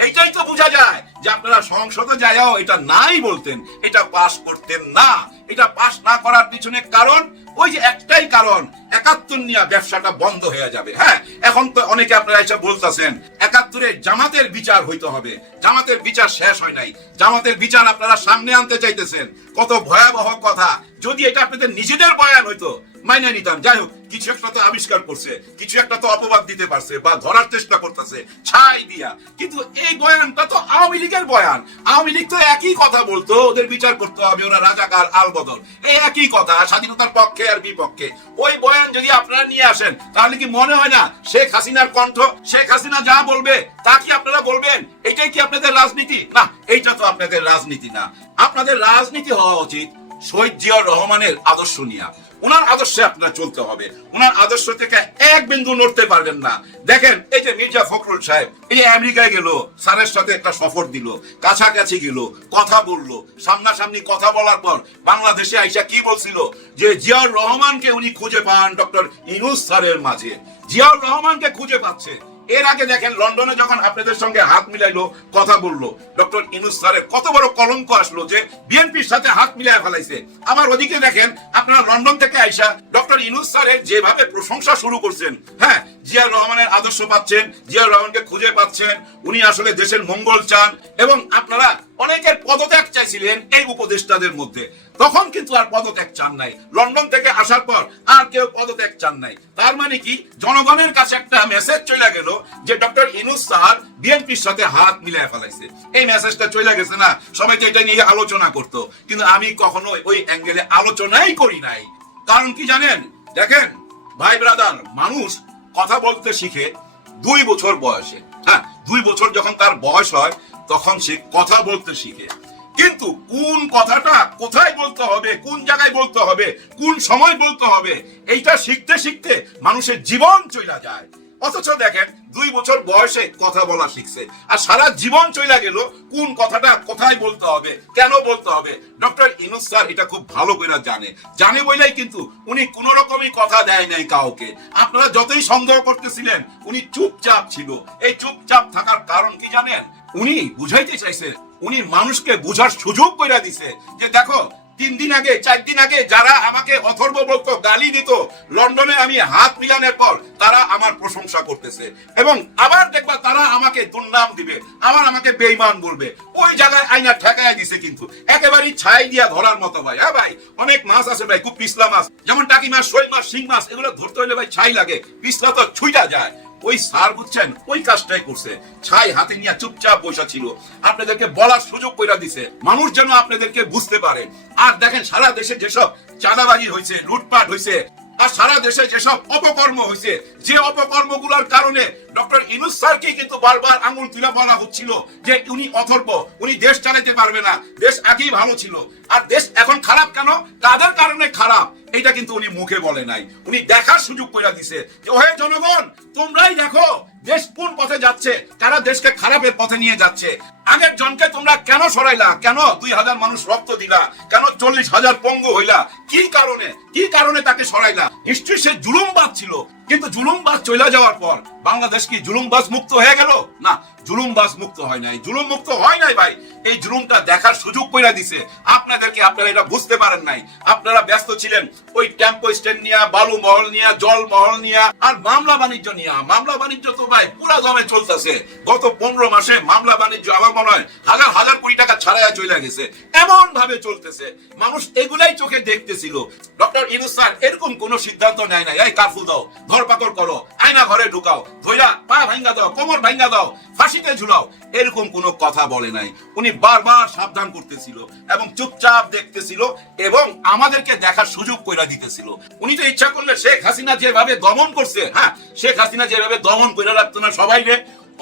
এইটাই তো বোঝা যায় যে আপনারা সংসদে যাইও এটা নাই বলতেন, এটা পাশ করতেন না। এটা পাশ না করার পিছনে কারণ, ওই যে একটাই কারণ, একাত্তর নিয়ে ব্যবসাটা বন্ধ হয়ে যাবে। হ্যাঁ এখন তো অনেকে আপনারা এসে বলতেছেন, একাত্তরে জামাতের বিচার হইতে হবে। জামাতের বিচার শেষ হয় নাই। জামাতের বিচার আপনারা সামনে আনতে চাইতেছেন। কত ভয়াবহ কথা। যদি এটা আপনাদের নিজেদের বয়ান হইতো মাইনে নিতাম। যাই হোক, কিছু একটা তো আবিষ্কার করছে, কিছু একটা তো অপবাদ দিতে পারছে বা ধরার চেষ্টা করতেছে, ছাই দিয়া। কিন্তু এই বয়ানটা তো আওয়ামী লীগের বয়ান। আওয়ামী লীগ তো একই কথা বলতো, ওদের বিচার করতে হবে, ওরা রাজাকার আল বদল এই একই কথা, স্বাধীনতার পক্ষে আর বিপক্ষে। ওই বয়ান যদি আপনারা নিয়ে আসেন, তাহলে কি মনে হয় না শেখ হাসিনার কণ্ঠ, শেখ হাসিনা যা বলবে, তা কি আপনারা বলবেন? এটাই কি আপনাদের রাজনীতি? না, এইটা তো আপনাদের রাজনীতি না। আপনাদের রাজনীতি হওয়া উচিত শহীদ জিয়াউর রহমানের আদর্শ নিয়া। ওনার আদর্শে আপনার চলতে হবে। ওনার আদর্শ থেকে এক বিন্দু নড়তে পারবেন না। দেখেন, এই যে মির্জা ফখরুল সাহেব, এই আমেরিকায় গেল, স্যারের সাথে একটা সফর দিল, কাছাকাছি গেল, কথা বলল, সামনাসামনি কথা বলার পর বাংলাদেশে আইসা কি বলছিল? যে জিয়াউর রহমানকে উনি খুঁজে পান ডক্টর ইনুস স্যারের মাঝে। জিয়াউর রহমানকে খুঁজে পাচ্ছে। এর আগে দেখেন লন্ডনে যখন আপনাদের সঙ্গে হাত মিলাইলো, কথা বলল, ডক্টর ইনুস স্যারের কত বড় কলঙ্ক আসলো যে বিএনপির সাথে হাত মিলাই ফেলাইছে। আমার ওদিকে দেখেন আপনারা লন্ডন থেকে আইসা ডক্টর ইনুস স্যারের যেভাবে প্রশংসা শুরু করছেন হ্যাঁ জিয়াউর রহমানের আদর্শ পাচ্ছেন, জিয়াউর রহমানকে খুঁজে পাচ্ছেন। উনি আসলে দেশের মঙ্গল চান এবং আপনারা অনেকের পদত্যাগ চাইছিলেন এই উপদেষ্টাদের মধ্যে। তখন কিন্তু আর পদত্যাগ চান নাই। লন্ডন থেকে আসার পর আর কেউ পদত্যাগ চান নাই। তার মানে কি? জনগণের কাছে একটা মেসেজ চলে গেল যে ডক্টর ইনুস স্যার বিএনপির সাথে হাত মিলিয়ে ফেলাইছে। এই মেসেজটা চলে গেছে না? সবাই তো এটা নিয়ে আলোচনা করত। কিন্তু আমি কখনো ওই অ্যাঙ্গেলে আলোচনাই করি নাই। কারণ কি জানেন? দেখেন, ভাই ব্রাদার, মানুষ কথা বলতে শিখে দুই বছর বয়সে হ্যাঁ দুই বছর যখন তার বয়স হয়, তখন সে কথা বলতে শিখে। কিন্তু কোন কথাটা কোথায় বলতে হবে, কোন জায়গায় বলতে হবে, কোন সময় বলতে হবে, এইটা শিখতে শিখতে মানুষের জীবন চলে যায়। অথচ দেখেন, দুই বছর বয়সে কথা বলা শিখছে। আর সারা জীবন চলে গেল, কোন কথাটা কোথায় বলতে হবে, কেন বলতে হবে? ডক্টর ইনুস স্যার এটা খুব ভালো করে জানে। জানে বলেই কিন্তু উনি কোন রকমই কথা দেয় নাই কাউকে। আপনারা যতই সন্দেহ করতেছিলেন, উনি চুপচাপ ছিল। এই চুপচাপ থাকার কারণ কি জানেন? উনি বুঝাইতে চাইছে, উনি মানুষকে বুঝার সুযোগ করে দিছে যে দেখো তিন দিন আগে, চার দিন আগে যারা আমাকে অথর্ব বলতো গালি দিত, লন্ডনে আমি হাত মিলানোর পর তারা আমার প্রশংসা করতেছে। এবং আবার দেখবা তারা আমাকে দুর্নাম দিবে, আবার আমাকে বেইমান বলবে। ওই জায়গায় আইনা ঠেকায় দিছে কিন্তু। একেবারেই ছাই দিয়া ধরার মতো ভাই। হ্যাঁ ভাই, অনেক মাছ আছে ভাই, খুব পিছলা মাছ। যেমন টাকি মাছ শৈল মাছ, শিং মাছ, এগুলো ধরতে হলে ভাই ছাই লাগে। পিছলা তো ছুইটা যায়। ওই স্যার বুঝছেন, ওই কাজটাই করছে। ছাই হাতে নিয়ে চুপচাপ বসা ছিল। আপনাদেরকে বলার সুযোগ কইরা দিছে। মানুষ যেন আপনাদেরকে বুঝতে পারে। আর দেখেন সারা দেশে যেসব চাঁদাবাজি হয়েছে লুটপাট হয়েছে আর সারা দেশে যেসব অপকর্ম হয়েছে, যে অপকর্মগুলোর কারণে ডক্টর ইনুস স্যারকে কিন্তু বারবার আঙুল তুলে বলা হচ্ছিল যে উনি অথর্ব, উনি দেশ চালাতে পারবে না, দেশ আগেই ভালো ছিল। আর দেশ এখন খারাপ কেন? তাদের কারণে খারাপ? এটা কিন্তু উনি মুখে বলে নাই। উনি দেখার সুযোগ করে দিছে যে, ওহে জনগণ, তোমরাই দেখো দেশ কোন পথে যাচ্ছে, কারা দেশকে খারাপের পথে নিয়ে যাচ্ছে। আগের জনকে তোমরা কেন সরাইলা? কেন দুই হাজার মানুষ রক্ত দিলা? কেন চল্লিশ হাজার পঙ্গু হইলা? কি কারণে? কি কারণে তাকে সরাইলা? নিশ্চয়ই সে জুলুমবাজ ছিল। কিন্তু জুলুমবাজ চলে যাওয়ার পর, বাংলাদেশ কি জুলুমবাজ মুক্ত হয়ে গেল? না, জুলুমবাজ মুক্ত হয় নাই। জুলুম মুক্ত হয় নাই ভাই। এই জুলুমটা দেখার সুযোগ কইরা দিছে। আপনাদেরকে আপনারা এটা বুঝতে পারেন নাই। আপনারা ব্যস্ত ছিলেন। ওই টেম্পো স্ট্যান্ড নিয়ে, বালু মহল নিয়ে, জল মহল নিয়ে, আর মামলা বাণিজ্য নিয়ে। মামলা বাণিজ্য তো ভাই পুরা দমে চলতেছে। গত পনেরো মাসে মামলা বাণিজ্য আমার মনে হয় হাজার হাজার কোটি টাকা ছাড়াইয়া চলে গেছে। এমন ভাবে চলতেছে। মানুষ এগুলাই চোখে দেখতেছিল। ডক্টর স্যার এরকম কোন সিদ্ধান্ত নেয় না এই কাফু দাও করো, আয়না ঘরে ঢুকাও, ধইরা পা ভাঙ্গা দাও, কোমর ভাঙ্গা দাও, ফাঁসিতে ঝুলাও, এরকম কথা বলে নাই। উনি বারবার সাবধান করতেছিল এবং চুপচাপ দেখতেছিল এবং আমাদেরকে দেখার সুযোগ কইরা দিতেছিল। উনি তো ইচ্ছা করলে শেখ হাসিনা যেভাবে দমন করছে হ্যাঁ শেখ হাসিনা যেভাবে দমন করে রাখতো না সবাই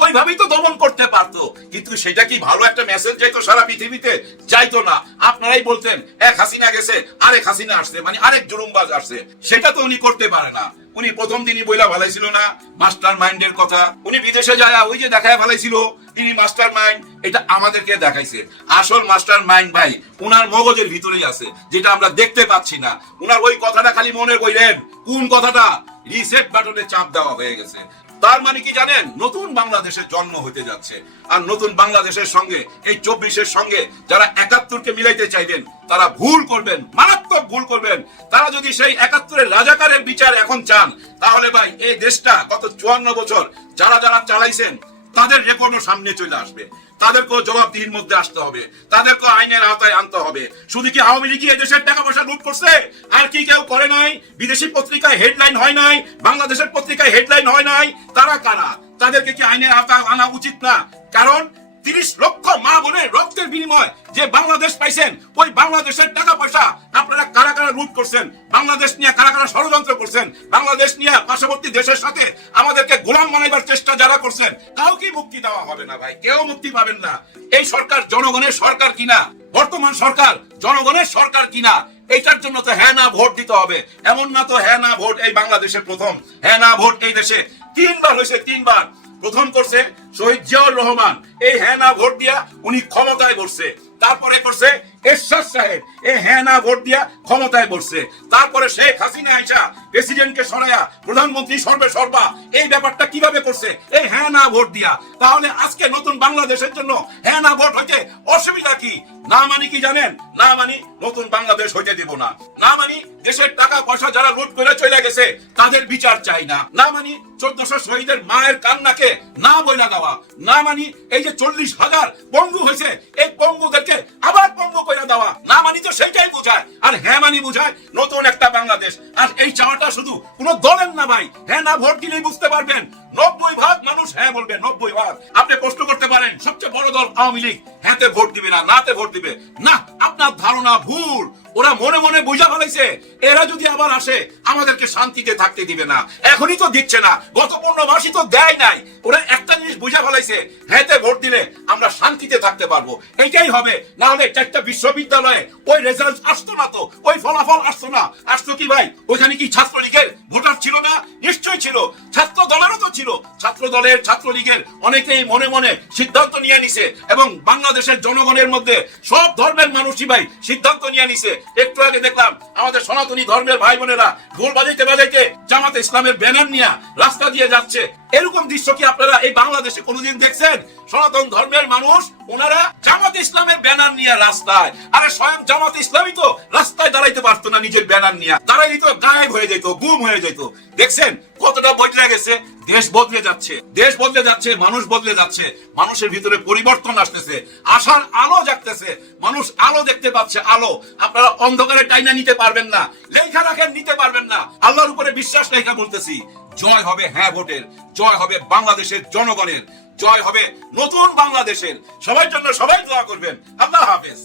ওইভাবেই তো দমন করতে পারতো। কিন্তু সেটা কি ভালো একটা মেসেজ যাইতো সারা পৃথিবীতে? যাইতো না। আপনারাই বলতেন, এক হাসিনা গেছে, আরেক হাসিনা আসছে মানে আরেক জুলুমবাজ আসছে। সেটা তো উনি করতে পারে না। উনি প্রথম দিনই বইলা ভালাইছিল না মাস্টার মাইন্ডের কথা। উনি বিদেশে যায় ওই যে দেখায় ভালাইছিল, তিনি মাস্টার মাইন্ড এটা আমাদেরকে দেখাইছে। আসল মাস্টার মাইন্ড ভাই, উনার মগজের ভিতরেই আছে, যেটা আমরা দেখতে পাচ্ছি না। উনার ওই কথাটা খালি মনে কইলেন কোন কথাটা? রিসেট বাটনে চাপ দেওয়া হয়ে গেছে। তার মানে কি জানেন? নতুন বাংলাদেশের জন্ম হতে যাচ্ছে। আর নতুন বাংলাদেশের সঙ্গে, এই চব্বিশের সঙ্গে যারা একাত্তরকে মিলাইতে চাইবেন, তারা ভুল করবেন, মারাত্মক ভুল করবেন। তারা যদি সেই একাত্তরের রাজাকারের বিচার এখন চান, তাহলে ভাই, এই দেশটা গত চুয়ান্ন বছর যারা যারা চালাইছেন, তাদের রেকর্ডও সামনে চলে আসবে। তাদেরকেও জবাবদিহির মধ্যে আসতে হবে। তাদেরকেও আইনের আওতায় আনতে হবে। শুধু কি আওয়ামী লীগ এদেশের দেশের টাকা পয়সা লুট করছে? আর কি কেউ করে নাই? বিদেশি পত্রিকায় হেডলাইন হয় নাই? বাংলাদেশের পত্রিকায় হেডলাইন হয় নাই? তারা কারা? তাদেরকে কি আইনের আওতায় আনা উচিত না? কারণ তিরিশ লক্ষ মা বোনের রক্তের বিনিময় যে বাংলাদেশ পাইছেন, ওই বাংলাদেশের টাকা পয়সা আপনারা কারা কারা লুট করছেন? বাংলাদেশ নিয়ে কারা কারা ষড়যন্ত্র করছেন? বাংলাদেশ নিয়ে পার্শ্ববর্তী দেশের সাথে আমাদেরকে গোলাম বানাইবার চেষ্টা যারা করছেন কাউকে মুক্তি দেওয়া হবে না ভাই, কেউ মুক্তি পাবেন না। এই সরকার জনগণের সরকার কিনা? বর্তমান সরকার জনগণের সরকার কিনা? এইটার জন্য তো হ্যাঁ না, ভোট দিতে হবে। এমন না তো হ্যাঁ না, ভোট এই বাংলাদেশের প্রথম হ্যাঁ না, ভোট এই দেশে। তিনবার হয়েছে, তিনবার। প্রথম করছে শহীদ জিয়াউর রহমান। এই হ্যাঁ না ভোট দিয়া উনি ক্ষমতায় করছে তারপরে করছে এরশাদ সাহেব। এই হ্যাঁ না ভোট দিয়া ক্ষমতায় বসছে। তারপরে শেখ হাসিনা আইসা প্রেসিডেন্টকে সরাইয়া প্রধানমন্ত্রী সর্বে সর্বা, এই ব্যাপারটা কীভাবে করছে? এই হ্যাঁ না ভোট দিয়া। তাহলে আজকে নতুন বাংলাদেশের জন্য হ্যাঁ না ভোট হইতে অসুবিধা কি? না মানি কি জানেন? না মানি নতুন বাংলাদেশ হইতে দিব না। না মানি দেশের টাকা পয়সা যারা লুট করে চলে গেছে, তাদের বিচার চাই না। না মানি চোদ্দশো শহীদের মায়ের কান্নাকে না বইলা দেওয়া। না মানি এই যে চল্লিশ হাজার পঙ্গু হয়েছে এই পঙ্গুদেরকে আবার পঙ্গু কইরা দেওয়া। না মানি তো সেইটাই বোঝায়। আর হ্যাঁ মানি বোঝায় নতুন একটা বাংলাদেশ। আর এই চাওয়াটা শুধু কোনো দলের না ভাই। হ্যাঁ না, ভোট দিলেই বুঝতে পারবেন। নব্বই ভাগ মানুষ হ্যাঁ বলবে, নব্বই ভাগ। আপনি প্রশ্ন করতে পারেন, সবচেয়ে বড় দল আওয়ামী লীগ। হ্যাঁতে ভোট দিবে না, নাতে ভোট দিবে। না, আপনার ধারণা ভুল। ওরা মনে মনে বুঝা ফেলাইছে, এরা যদি আবার আসে, আমাদেরকে শান্তিতে থাকতে দিবে না। এখনই তো দিচ্ছে না। গত পনেরো মাসই তো দেয় নাই। ওরা একটা জিনিস বুঝা ফেলাইছে হ্যাঁতে ভোট দিলে আমরা শান্তিতে থাকতে পারব। এইটাই হবে। না হলে চারটা বিশ্ববিদ্যালয়ে ওই রেজাল্ট আসতো না তো, ওই ফলাফল আসতো না। আসতো কি ভাই? ওইখানে কি ছাত্রলীগের ভোটার ছিল না? নিশ্চয়ই ছিল। ছাত্র দলেরও তো ছিল। ছাত্র দলের ছাত্রলীগের অনেকেই মনে মনে সিদ্ধান্ত নিয়ে নিছে এবং বাংলাদেশের জনগণের মধ্যে সব ধর্মের মানুষই ভাই সিদ্ধান্ত নিয়ে নিছে। একটু আগে দেখলাম আমাদের সনাতনী ধর্মের ভাই বোনেরা ঢোল বাজাইতে বাজাইতে জামাতে ইসলামের ব্যানার নিয়ে রাস্তা দিয়ে যাচ্ছে। এরকম দৃশ্য কি আপনারা এই বাংলাদেশে কোনোদিন দেখছেন? সনাতন ধর্মের মানুষ, ওনারা জামাত ইসলামের ব্যানার নিয়ে রাস্তায়। আরে স্বয়ং জামাত ইসলামই তো রাস্তায় দাঁড়াইতে পারতো না নিজের ব্যানার নিয়ে। দাঁড়াইলে তো গায়েব হয়ে যেত, গুম হয়ে যেত। দেখছেন? কতটা বদলে গেছে। দেশ বদলে যাচ্ছে, দেশ বদলে যাচ্ছে, মানুষ বদলে যাচ্ছে, মানুষের ভিতরে পরিবর্তন আসতেছে, আশার আলো জাগতেছে, মানুষ আলো দেখতে পাচ্ছে, আলো। আপনারা অন্ধকারে টাইনা নিতে পারবেন না, লেখা রাখেন, নিতে পারবেন না। আল্লাহর উপরে বিশ্বাস লেখা বলতেছি, জয় হবে হ্যাঁ ভোটের, জয় হবে বাংলাদেশের জনগণের, জয় হবে নতুন বাংলাদেশের। সবার জন্য সবাই দোয়া করবেন। আল্লাহ হাফেজ।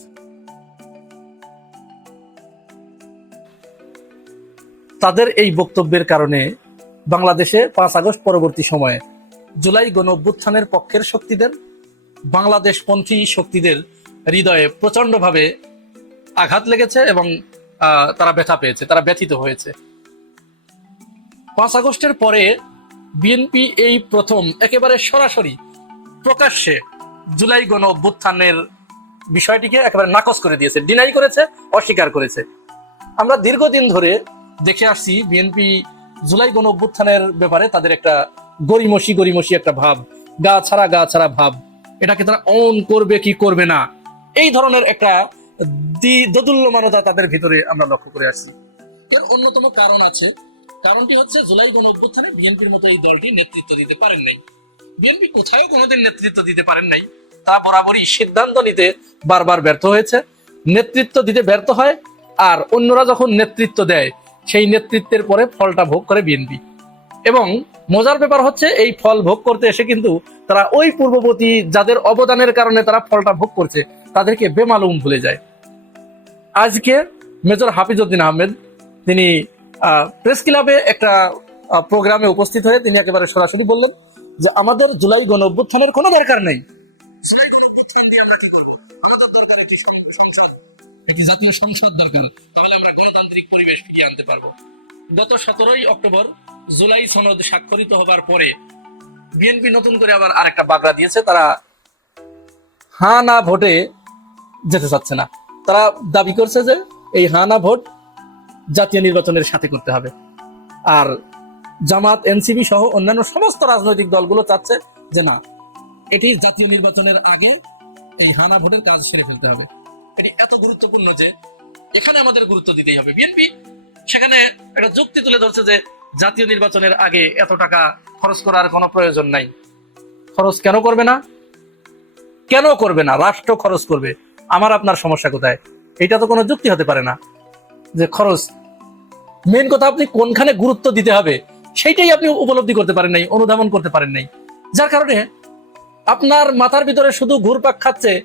তাদের এই বক্তব্যের কারণে বাংলাদেশে পাঁচ আগস্ট পরবর্তী সময়ে। জুলাই গণ অভ্যুত্থানের পক্ষের শক্তিদের বাংলাদেশপন্থী শক্তিদের হৃদয়ে প্রচন্ডভাবে আঘাত লেগেছে এবং তারা ব্যথা পেয়েছে, তারা ব্যথিত হয়েছে। পাঁচ আগস্টের পরে বিএনপি এই প্রথম একেবারে সরাসরি প্রকাশ্যে জুলাই গণ অভ্যুত্থানের বিষয়টিকে একেবারে নাকচ করে দিয়েছে, ডিনাই করেছে, অস্বীকার করেছে। আমরা দীর্ঘদিন ধরে দেখে আসছি বিএনপি জুলাই গণ অভ্যুত্থানের ব্যাপারে তাদের একটা গরিমসি গরিমসি একটা ভাব, গা ছাড়া গা ছাড়া ভাব। এটাকে তারা অন করবে কি করবে না? এই ধরনের একটা দোদুল্যমানতা তাদের ভিতরে আমরা লক্ষ্য করে আসছি। এর অন্যতম কারণ আছে। কারণটি হচ্ছে জুলাই গণ অভ্যুত্থানে বিএনপির মতো এই দলটি নেতৃত্ব দিতে পারেন নাই। বিএনপি কোথাও কোনোদিন নেতৃত্ব দিতে পারেন নাই। তা বরাবরই সিদ্ধান্ত নিতে বারবার ব্যর্থ হয়েছে। নেতৃত্ব দিতে ব্যর্থ হয় আর অন্যরা যখন নেতৃত্ব দেয় সেই নেতৃত্বের পরে ফলটা ভোগ করে বিএনপি। এবং মজার ব্যাপার হচ্ছে, এই ফল ভোগ করতে এসে কিন্তু তারা ওই পূর্ববর্তী যাদের অবদানের কারণে তারা ফলটা ভোগ করছে, তাদেরকে বেমালুম ভুলে যায়। আজকে মেজর হাফিজউদ্দিন আহমেদ, তিনি প্রেস ক্লাবে একটা প্রোগ্রামে উপস্থিত হয়ে তিনি একেবারে সরাসরি বললেন যে, আমাদের জুলাই গণ অভ্যুত্থানের কোনো দরকার নেই। জুলাই গণ অভ্যুত্থান দিয়ে আমরা কি একটি জাতীয় সংসদ দরকার, তাহলে আমরা গণতান্ত্রিক পরিবেশ ফিরিয়ে আনতে পারব। গত সতেরোই অক্টোবর জুলাই সনদ স্বাক্ষরিত হবার পরে বিএনপি নতুন করে আবার আরেকটা বাগড়া দিয়েছে, তারা হা না ভোটে যেতে চাচ্ছে না। তারা দাবি করছে যে এই হা না ভোট জাতীয় নির্বাচনের সাথে করতে হবে। আর জামাত এনসিবি সহ অন্যান্য সমস্ত রাজনৈতিক দলগুলো চাচ্ছে যে না, এটি জাতীয় নির্বাচনের আগে এই হানা ভোটের কাজ সেরে ফেলতে হবে। এটি এত গুরুত্বপূর্ণ যে এখানে আমাদের গুরুত্ব দিতেই হবে। বিএনপি সেখানে একটা যুক্তি তুলে ধরছে যে জাতীয় নির্বাচনের আগে এত টাকা খরচ করার কোনো প্রয়োজন নাই। খরচ কেন করবে না? কেন করবে না? রাষ্ট্র খরচ করবে। আমার আপনার সমস্যা কোথায়? এটা তো কোনো যুক্তি হতে পারে না যে খরচ। মেন কথা আপনি কোনখানে গুরুত্ব দিতে হবে সেইটাই আপনি উপলব্ধি করতে পারেন নাই, অনুধাবন করতে পারেন নাই। যার কারণে আপনার মাথার ভিতরে শুধু ঘুরপাক খাচ্ছে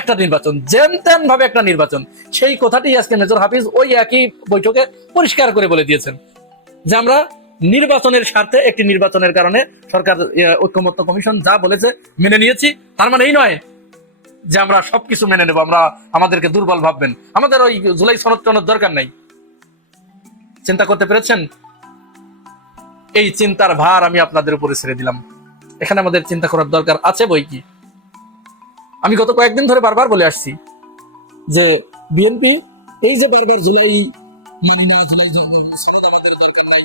একটা নির্বাচন যেন তেন ভাবে একটা নির্বাচন, সেই কথাটি আজকে মেজর হাফিজ ওই একই বৈঠকে পরিষ্কার করে বলে দিয়েছেন যে আমরা নির্বাচনের স্বার্থে একটি নির্বাচনের কারণে সরকার ঐক্যমত্য কমিশন যা বলেছে মেনে নিয়েছি। তার মানে এই নয় যে আমরা সবকিছু মেনে নেব, আমরা আমাদেরকে দুর্বল ভাববেন। আমাদের ওই জুলাই সনদ টনদ দরকার নাই। চিন্তা করতে পেরেছেন? এই চিন্তার ভার আমি আপনাদের উপরে ছেড়ে দিলাম। এখানে আমাদের চিন্তা করার দরকার আছে বই কি? আমি গত কয়েকদিন ধরে বারবার বলে আসছি যে বিএনপি, এই যে বারবার জুলাই মানি না, জুলাই আমাদের দরকার নাই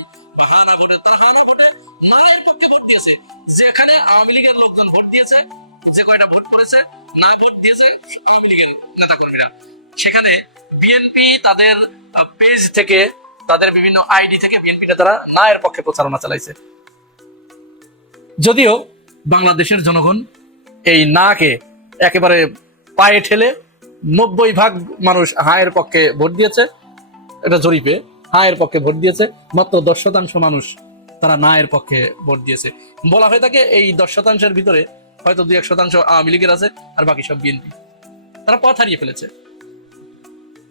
ভোটে ভোটে নারের পক্ষে ভোট দিয়েছে। যেখানে আওয়ামী লীগের লোকজন ভোট দিয়েছে, যে কয়টা ভোট করেছে, না ভোট দিয়েছে, আওয়ামী লীগের নেতা কর্মীরা সেখানে বিএনপি তাদের পেজ থেকে, তাদের বিভিন্ন আইডি থেকে বিএনপি নেতারা না এর পক্ষে প্রচারণা চালাইছে। যদিও বাংলাদেশের জনগণ এই নাকে একেবারে পায়ে ঠেলে নব্বই ভাগ মানুষ হায়ের পক্ষে ভোট দিয়েছে। এটা জরিপে হায়ের পক্ষে ভোট দিয়েছে, মাত্র দশ শতাংশ মানুষ তারা না এর পক্ষে ভোট দিয়েছে। বলা হয়ে থাকে এই দশ শতাংশের ভিতরে হয়তো দুই এক শতাংশ আওয়ামী লীগের আছে আর বাকি সব বিএনপি। তারা পথ হারিয়ে ফেলেছে।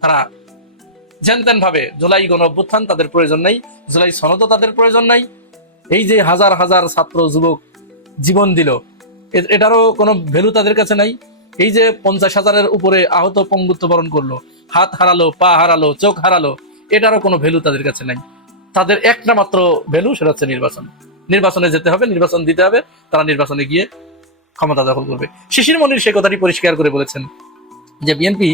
তারা জানতেন ভাবে জুলাই গণ অভ্যুত্থান তাদের প্রয়োজন নাই, জুলাই সনদও তাদের প্রয়োজন নাই। এই যে হাজার হাজার ছাত্র, যুবক জীবন দিল এটারও কোনো ভ্যালু তাদের কাছে নাই। এই যে পঞ্চাশ হাজারের উপরে আহত পঙ্গুত্ব বরণ করল, হাত হারালো, পা হারালো, চোখ হারালো, এটারও কোনো ভ্যালু তাদের কাছে নাই। তাদের একটা মাত্র ভ্যালু সেটা হচ্ছে নির্বাচন। নির্বাচনে যেতে হবে, নির্বাচন দিতে হবে, তারা নির্বাচনে গিয়ে ক্ষমতা দখল করবে। শিশির মনির সে কথাটি পরিষ্কার করে বলেছেন যে, বিএনপি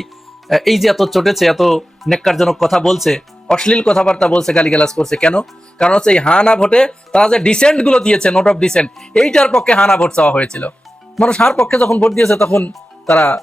এই যে এত চটেছে, এত নেককারজনক কথা বলছে অশ্লীল কথাবার্তা বলছে, গালিগালাজ করছে। কেন? কারণ হচ্ছে এই হানা ভোটে তারা যে ডিসেন্টগুলো দিয়েছে নোট অফ ডিসেন্ট এইটার পক্ষে হানা ভোট চাওয়া হয়েছিল। মানুষ হার পক্ষে যখন ভোট দিয়েছে, তখন তারা